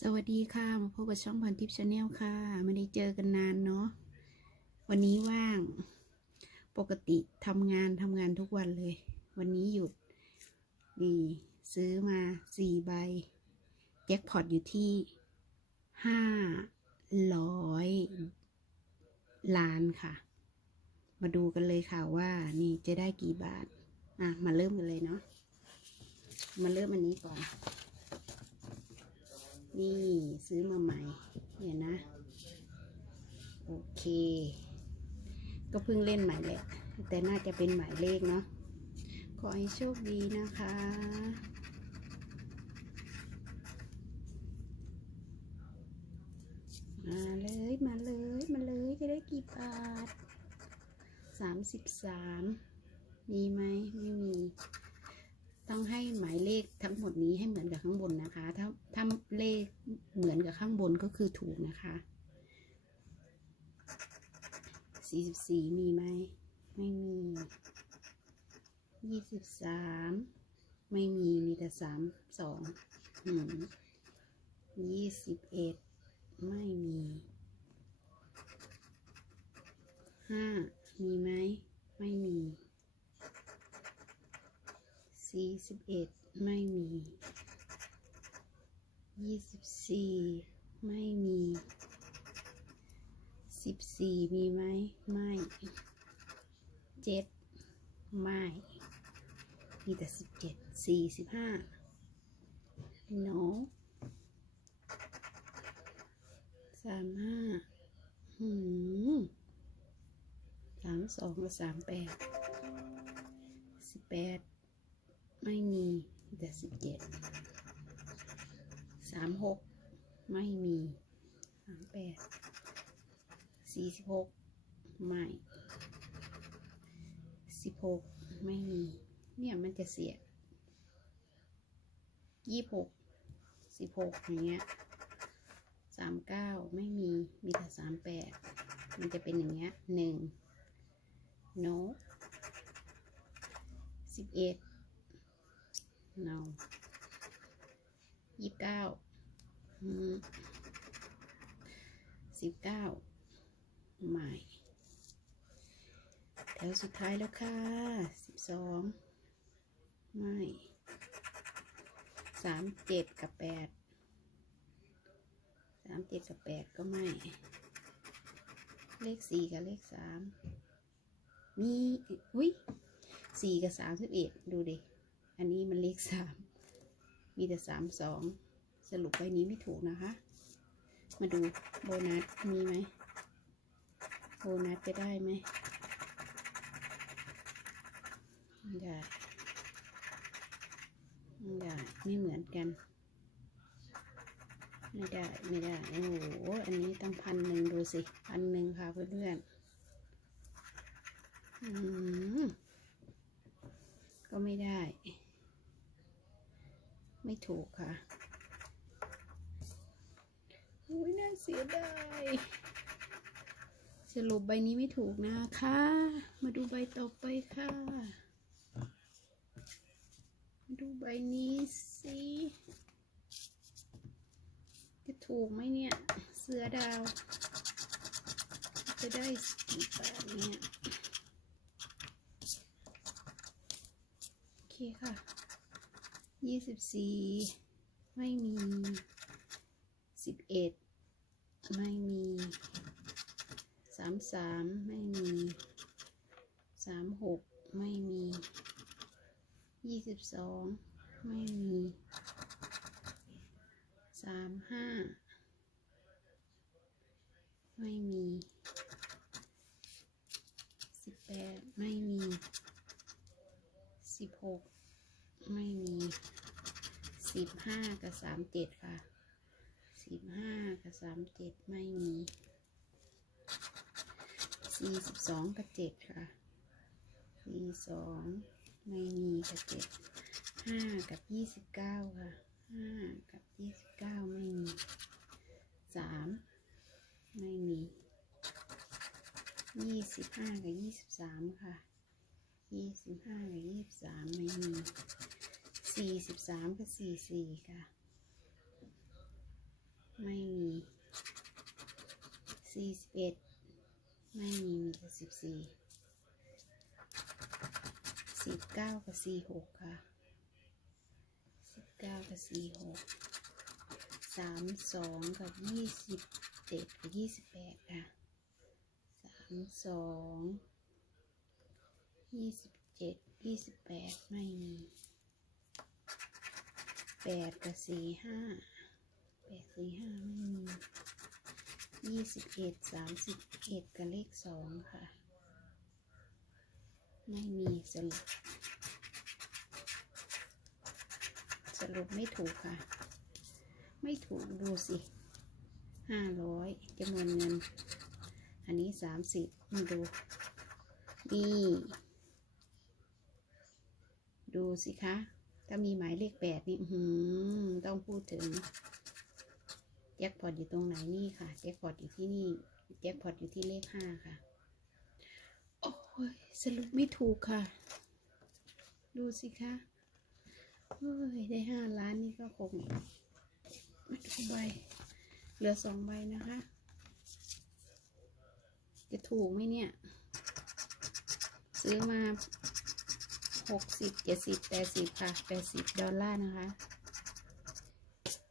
สวัสดีค่ะ มาพบกับช่องพันทิปชาแนลค่ะ ไม่ได้เจอกันนานเนาะ วันนี้ว่าง ปกติทำงานทำงานทุกวันเลย วันนี้หยุด นี่ซื้อมาสี่ใบ แจ็คพอตอยู่ที่ห้าร้อยล้านค่ะ มาดูกันเลยค่ะว่า นี่จะได้กี่บาท อะ มาเริ่มกันเลยเนาะ มาเริ่มอันนี้ก่อน นี่ซื้อมาใหม่ เนี่ยนะ โอเค ก็เพิ่งเล่นใหม่แหละ แต่น่าจะเป็นหมายเลขเนาะ ขอให้โชคดีนะคะ มาเลย มาเลย มาเลย จะได้กี่บาทสามสิบสาม มีไหม ไม่มี ต้องให้หมายเลขทั้งหมดนี้ให้เหมือนกับข้างบนนะคะ ถ้าถ้าเลขเหมือนกับข้างบนก็คือถูกนะคะสี่สิบสี่มีไหม ไม่มียี่สิบสามไม่มี มีแต่สามสองอืมยี่สิบเอ็ดไม่มีห้ามีไหม ไม่มี สี่สิบเอ็ดไม่มียี่สิบสี่ไม่มีสิบสี่มีไหมไม่เจ็ดไม่ มีแต่สิบเจ็ดสี่สิบห้า no สามห้าหืมสามสองกับสามแปดสิบแปด ไม่มีมีแต่สิบเจ็ดสามหกไม่มีสามแปดสี่สิบหกไม่สิบหกไม่มี เนี่ยมันจะเสียยี่หกสิบหกอย่างเงี้ยสามเก้าไม่มี มีแต่สามแปดมันจะเป็นอย่างเงี้ยหนึ่งโนสิบเอ็ด no ยี่สิบเก้าสิบเก้าใหม่ แถวสุดท้ายแล้วค่ะสิบสองไม่สามเจ็ดกับแปดสามเจ็ดกับแปดก็ไม่ เลขสี่กับเลขสามมีอุ้ยสี่กับสามสิบเอ็ดดูดิ อันนี้มันเลขสามมีแต่สามสองสรุปใบนี้ไม่ถูกนะคะ มาดูโบนัสมีไหมโบนัสจะได้ไหมไม่ได้ไม่ได้ไม่เหมือนกัน ไม่ได้ไม่ได้โอ้โหอันนี้ตั้งพันหนึ่งดูสิพันหนึ่งค่ะเพื่อนๆอืมก็ไม่ได้ ไม่ถูกค่ะอุ้ยน่าเสียดายสรุปใบนี้ไม่ถูกนะคะ มาดูใบต่อไปค่ะมาดูใบนี้สิจะถูกไหมเนี่ย เสือดาว จะได้กี่บาทเนี่ย โอเคค่ะ ยี่สิบสี่ไม่มีสิบเอ็ดไม่มีสามสามไม่มีสามหกไม่มียี่สิบสองไม่มีสามห้าไม่มีสิบแปดไม่มีสิบหก ไม่มีสิบห้ากับสามเจ็ดค่ะสิบห้ากับสามเจ็ดไม่มีสี่สิบสองกับเจ็ดค่ะสี่สองไม่มีกับเจ็ดห้ากับยี่สิบเก้าค่ะห้ากับยี่สิบเก้าไม่มีสามไม่มียี่สิบห้ากับยี่สิบสามค่ะยี่สิบห้ากับยี่สิบสามไม่มี สี่สิบสามกับสี่สี่ค่ะ ไม่มีสี่สิบเอ็ดไม่มีมีแต่สิบสี่สิบเก้ากับสี่หกค่ะสิบเก้ากับสี่หกสามสองกับยี่สิบเจ็ดกับยี่สิบแปดค่ะสามสองยี่สิบเจ็ดยี่สิบแปดไม่มี แปดกับสี่ห้าแปดสี่ห้าไม่มียี่สิบเอ็ดสามสิบเอ็ดกับเลขสองค่ะ ไม่มีสรุป สรุปไม่ถูกค่ะ ไม่ถูกดูสิห้าร้อยจำนวนเงิน อันนี้สามสิบมาดู นี่ ดูสิคะ ถ้ามีหมายเลขแปดนี่หือต้องพูดถึงแจ็คพอตอยู่ตรงไหนนี่ค่ะ แจ็คพอตอยู่ที่นี่ แจ็คพอตอยู่ที่เลขห้าค่ะ โอ้ยสรุปไม่ถูกค่ะ ดูสิคะเฮ้ยได้ห้าล้านนี่ก็คงไม่ถูกใบ เหลือสองใบนะคะ จะถูกไหมเนี่ย ซื้อมา หกสิบเจ็ดสิบแปดสิบค่ะแปดสิบดอลลาร์นะคะ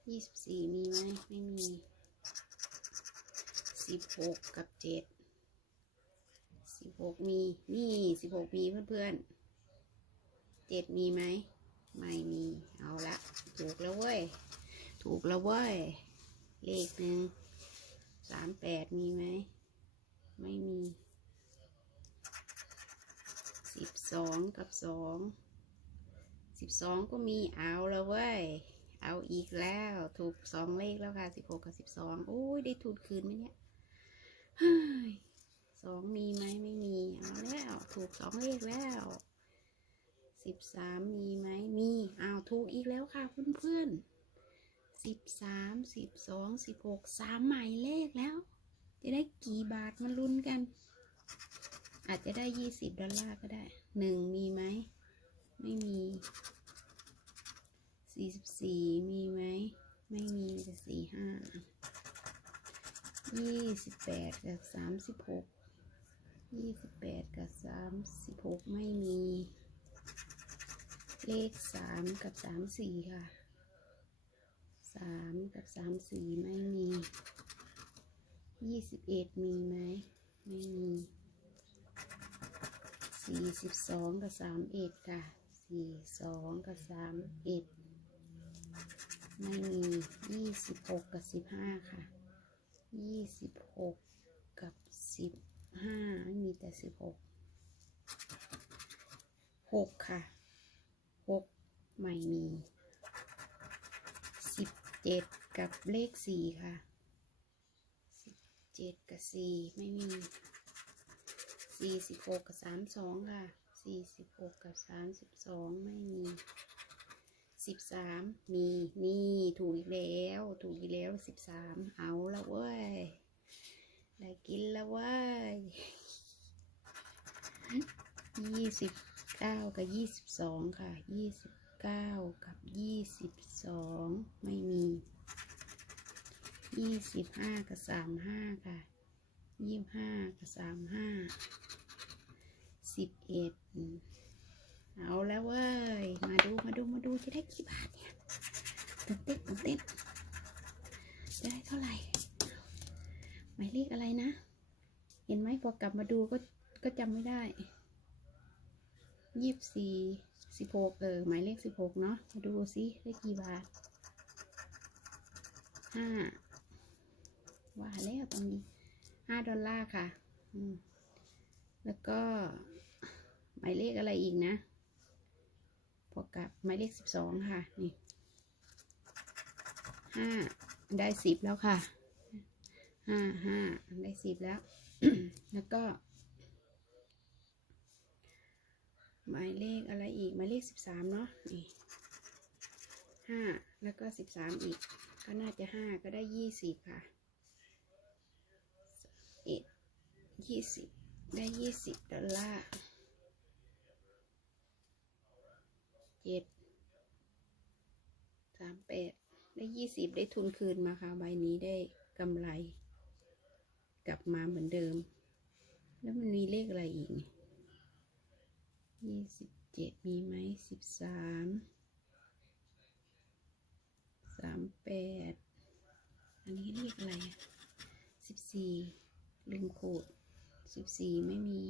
ยี่สิบสี่มีไหมไม่มีสิบหกกับเจ็ดสิบหกมีนี่สิบหกมีเพื่อนๆเจ็ดมีไหมไม่มีเอาละถูกแล้วเว้ยถูกแล้วเว้ยเลขหนึ่งสามแปดมีไหมไม่มี สิบสองกับสองสิบสองก็มีเอาแล้วเว้ย เอาอีกแล้ว ถูกสองเลขแล้วค่ะสิบหกกับสิบสองโอ้ยได้ทุนคืนไหมเนี่ยสองมีไหมไม่มี เอาแล้ว ถูกสองเลขแล้วสิบสามมีไหมมีอ้าวถูกอีกแล้วค่ะเพื่อนๆสิบสามสิบสองสิบหกสามหมายเลขแล้ว จะได้กี่บาทมาลุ้นกัน อาจจะได้ยี่สิบดอลลาร์ก็ได้หนึ่งมีไหม ไม่มีสี่สิบสี่มีไหม ไม่มีมีแต่สี่ห้ายี่สิบแปดกับสามสิบหกยี่สิบแปดกับสามสิบหกไม่มี เลขสามกับสามสี่ค่ะสามกับสามสี่ไม่มียี่สิบเอ็ดมีไหม ไม่มี สี่สิบสองกับสามเอ็ดค่ะสี่สองกับสามเอ็ดไม่มียี่สิบหกกับสิบห้าค่ะยี่สิบหกกับสิบห้าไม่มีแต่สิบหกหกค่ะหกไม่มีสิบเจ็ดกับเลขสี่ค่ะสิบเจ็ดกับสี่ไม่มี สี่สิบหกกับสามสองค่ะสี่สิบหกกับสามสิบสองไม่มีสิบสามมีนี่ถูกอีกแล้ว ถูกอีกแล้วสิบสามเอาละเว้ยได้กินละเว้ยยี่สิบเก้ากับยี่สิบสองค่ะยี่สิบเก้ากับยี่สิบสองไม่มียี่สิบห้ากับสามห้าค่ะยี่ห้ากับสามห้า สิบเอ็ดเอาแล้วเว้ย มาดูมาดูมาดูจะได้กี่บาทเนี่ยตื่นเต้นตื่นเต้นจะได้เท่าไหร่หมายเลขอะไรนะ เห็นไหมพอกลับมาดูก็ก็จำไม่ได้ยี่สิบสี่สิบหกเออหมายเลขสิบหกเนาะมาดูสิได้กี่บาทห้าว่าแล้วตรงนี้ห้าดอลลาร์ค่ะอืมแล้วก็ หมายเลขอะไรอีกนะพอกับหมายเลขสิบสองค่ะ นี่ห้าได้สิบแล้วค่ะห้าห้าได้สิบแล้ว แล้วก็ หมายเลขอะไรอีก หมายเลขสิบสามเนาะนี่ห้าแล้วก็สิบสามอีก ก็น่าจะห้าก็ได้ยี่สิบค่ะเอ็ดยี่สิบได้ยี่สิบดอลลาร์ เจ็ดสามแปดได้ยี่สิบได้ทุนคืนมาค่ะ ใบนี้ได้กำไร กลับมาเหมือนเดิม แล้วมันมีเลขอะไรอีกยี่สิบเจ็ดมีไหมสิบสามสามแปดอันนี้เลขอะไรสิบสี่ลืมโคดสิบสี่ไม่มี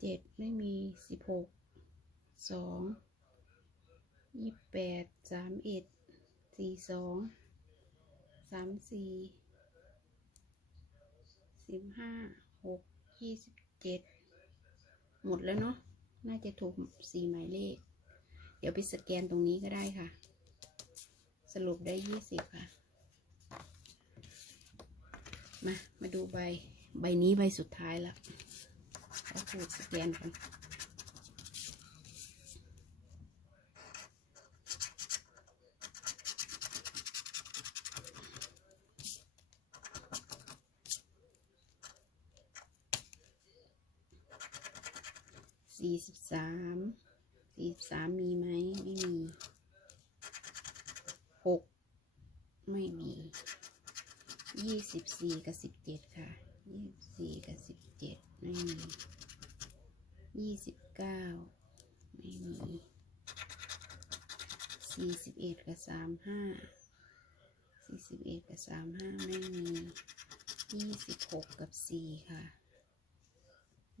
เจ็ดไม่มีสิบหกสองยี่แปดสามเอ็ดสี่สองสามสี่สิบห้าหกยี่สิบเจ็ดหมดแล้วเนาะน่าจะถูกสี่หมายเลข เดี๋ยวไปสแกนตรงนี้ก็ได้ค่ะ สรุปได้ยี่สิบค่ะ มา มาดูใบ ใบนี้ใบสุดท้ายแล้ วเอาขูดสแกนก่อนสี่สิบสามสี่สิบสามมีไหมไม่มีหกไม่มียี่สิบสี่กับสิบเจ็ดค่ะยี่สิบสี่กับสิบเจ็ดไม่มี ยี่สิบเก้าไม่มีสี่สิบเอ็ดกับสามห้าสี่สิบเอ็ดกับสามห้าไม่มียี่สิบหกกับสี่ค่ะ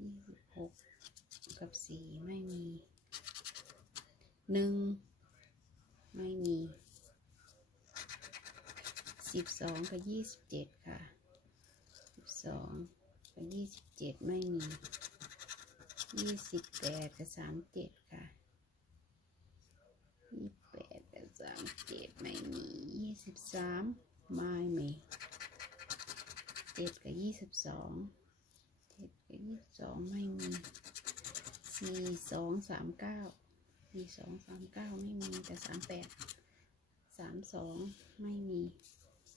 ยี่สิบหกกับสี่ไม่มีหนึ่งไม่มีสิบสองกับยี่สิบเจ็ดค่ะสิบสองกับยี่สิบเจ็ดไม่มี ยี่สิบแปดกับสามเจ็ดค่ะยี่แปดกับสามเจ็ดไม่มียี่สิบสามไม่มีเจ็ดกับยี่สิบสองเจ็ดกับยี่สิบสองไม่มีสี่สองสามเก้าสี่สองสามเก้าไม่มีแต่สามแปดสามสองไม่มี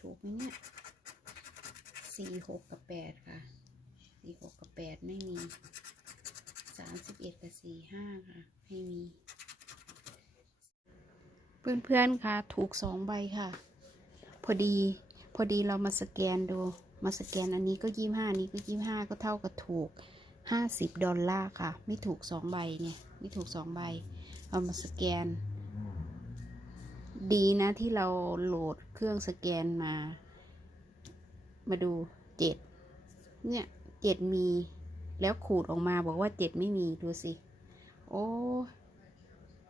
ถูกไหมเนี่ยสี่หกกับแปดค่ะสี่หกกับแปดไม่มี สามสิบเอ็ดกับสี่ห้าค่ะไม่มี เพื่อนๆค่ะ ถูกสองใบค่ะ พอดี พอดีเรามาสแกนดู มาสแกนอันนี้ก็ยี่ห้านี้ก็ยี่ห้าก็เท่ากับถูกห้าสิบดอลลาร์ค่ะ ไม่ถูกสองใบเนี่ย ไม่ถูกสองใบ เอามาสแกน ดีนะที่เราโหลดเครื่องสแกนมา มาดูเจ็ดเนี่ยเจ็ดมี แล้วขูดออกมาบอกว่าเจ็ดไม่มีดูสิ โอ้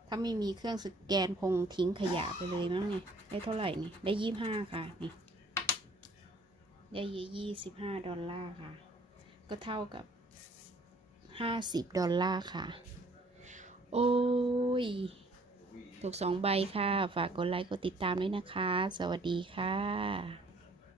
ถ้าไม่มีเครื่องสแกนคงทิ้งขยะไปเลยมั้งเนี่ยได้เท่าไหร่นี่ได้ยี่ห้าค่ะนี่ได้ยี่สิบห้าดอลลาร์ค่ะ ก็เท่ากับห้าสิบดอลลาร์ค่ะ โอ้ยถูกสองใบค่ะ ฝากกดไลค์กดติดตามด้วยนะคะ สวัสดีค่ะ